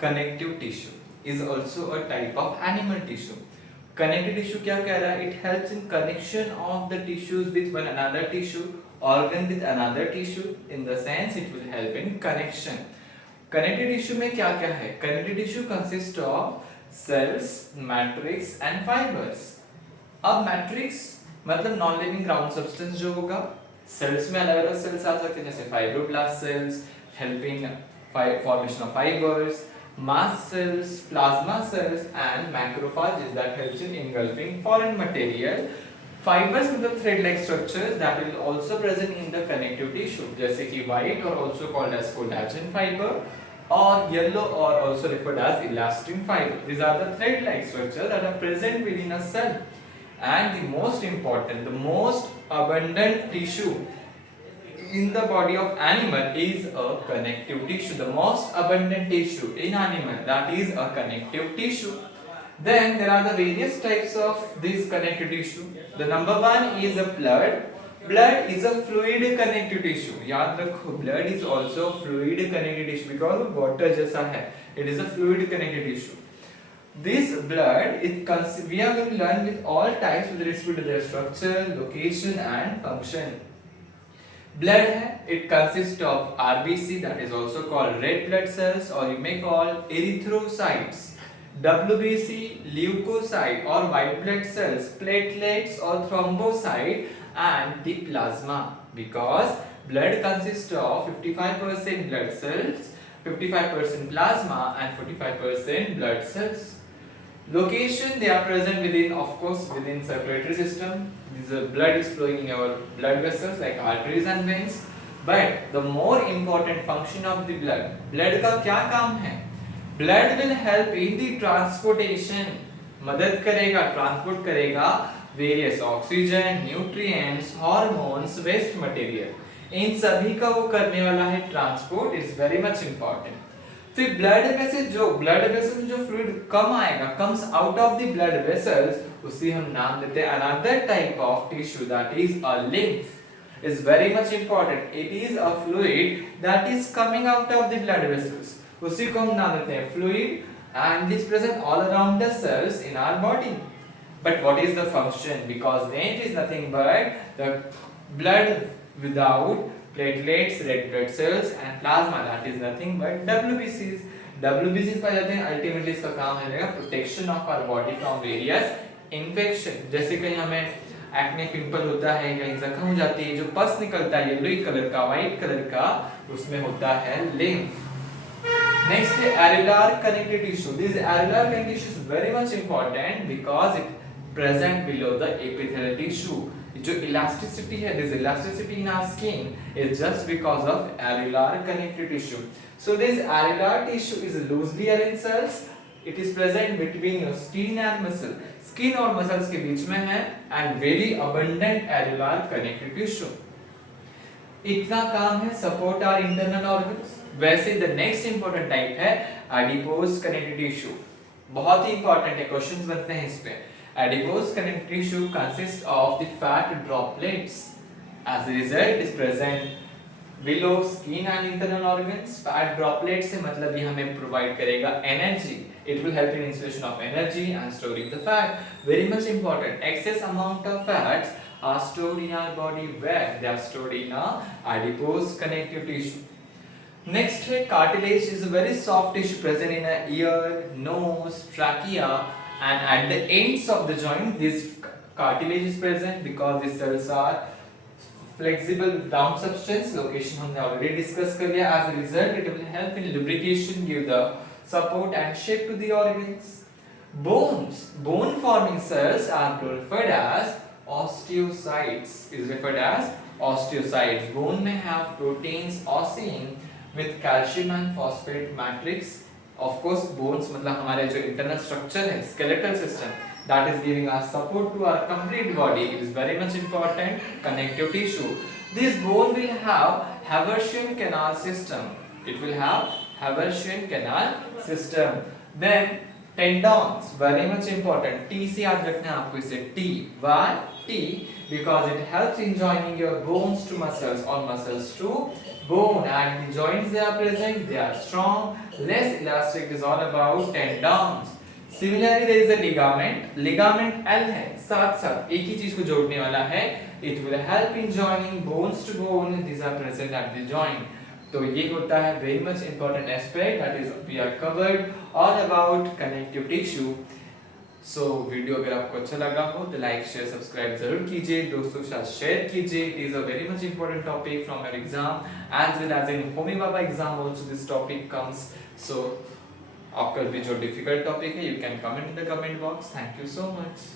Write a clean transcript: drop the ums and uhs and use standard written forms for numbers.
connective tissue is also a type of animal tissue. Connective tissue क्या कह रहा है? It helps in connection of the tissues with one another tissue, organ with another tissue. In the sense, it will help in connection. Connective tissue में क्या क्या है? Connective tissue consists of cells, matrix and fibers. अब matrix मतलब non living ground substance जो होगा, sales में अलग अलग सेल्स आ सकते हैं जैसे fibroblast sales helping formation of fibers, mast cells, plasma cells and macrophages that helps in engulfing foreign material. Fibers with the thread-like structures that will also present in the connective tissue जैसे कि white or also called as collagen fiber or yellow or also referred as elastin fiber. These are the thread-like structures that are present within a cell. And the most important, the most abundant tissue in the body of animal is a connective tissue. The most abundant tissue in animal, that is a connective tissue. Then there are the various types of this connective tissue. The number one is a blood. Blood is a fluid connective tissue. याद रखो, blood is also fluid connective tissue because water जैसा है. It is a fluid connective tissue. This blood is we are going to learn with all types with respect to their structure, location and function. Blood है, it consists of RBC, that is also called red blood cells, or you may call erythrocytes, WBC, leukocyte or white blood cells, platelets or thrombocyte, and the plasma. Because blood consists of 55% blood cells, 55% plasma and 45% blood cells. Location, they are present within, of course, within circulatory system. This blood is flowing in our blood vessels like arteries and veins. But the more important function of the blood का क्या काम है? Blood will help in the transportation. मदद करेगा, transport करेगा various oxygen, nutrients, hormones, waste material. इन सभी का वो करने वाला है transport. is very much important. फिर ब्लड में से जो ब्लड वेसल जो फ्लूइड कम आएगा, comes out of the blood vessels, उसे हम नाम देते हैं another type of tissue, that is a lymph. is very much important. It is a fluid that is coming out of the blood vessels. उसी को हम नाम देते हैं fluid and is present all around the cells in our body. But what is the function? Because lymph is nothing but the blood without platelets, red blood cells and plasma, that is nothing but WBCs. WBCs पाए जाते हैं, ultimately इसका काम है protection of our body from various infection. जैसे कहीं हमें acne pimple होता है, कहीं जख्म हो जाती है, जो पस निकलता है येलो कलर का, व्हाइट कलर का, उसमें होता है lymph. Next है areolar connective tissue. This areolar connective tissue is very much important because it present below the epithelial tissue. जो elasticity है, this elasticity in our skin is just because of areolar connective tissue. So this areolar tissue is loosely arranged cells. It is present between your skin and muscle. Skin और muscles के बीच में है and very abundant areolar connective tissue. इतना काम है support our internal organs. वैसे the next important type है adipose connective tissue. बहुत ही important है, questions बनते हैं इस पे. Adipose connective tissue consists of the fat droplets. As a result, is present below skin and internal organs. Fat droplets से मतलब ये हमें provide करेगा energy. It will help in insulation of energy and storing the fat. Very much important. Excess amount of fats are stored in our body where they are stored in a adipose connective tissue. Next है cartilage is a very soft tissue present in a ear, nose, trachea. And at the ends of the joint, this cartilage is present because the cells are flexible down substance. Location हमने already discuss कर लिया. As a result, it will help in lubrication, give the support and shape to the organs. Bones, bone forming cells are referred as osteocytes. Is referred as osteocytes. Bone may have proteins oscine with calcium and phosphate matrix. Of course, bones मतलब हमारे जो internal structure है, skeletal system, that is giving us support to our complete body, is very much important. Connective tissue. This bone will have Haversian canal system. It will have Haversian canal system. Then tendons very much important. T से याद रखना है आपको इसे T. Why T? Because it helps in joining your bones to muscles or muscles to bone, and the joints they are present, they are strong, less elastic. It is all about tendons. Similarly, there is a ligament. Ligament L है, साथ साथ एक ही चीज को जोड़ने वाला है. It will help in joining bones to bone. These are present at the joint. तो ये होता है very much important aspect, that is we are covered all about connective tissue. So video अगर आपको अच्छा लगा हो तो लाइक शेयर सब्सक्राइब जरूर कीजिए, दोस्तों के साथ शेयर कीजिए. It is a very much important topic from your exam as well as in Homi Bhabha exam also this topic comes. So आपका भी जो डिफिकल्ट टॉपिक है you can comment in the comment box. Thank you so much.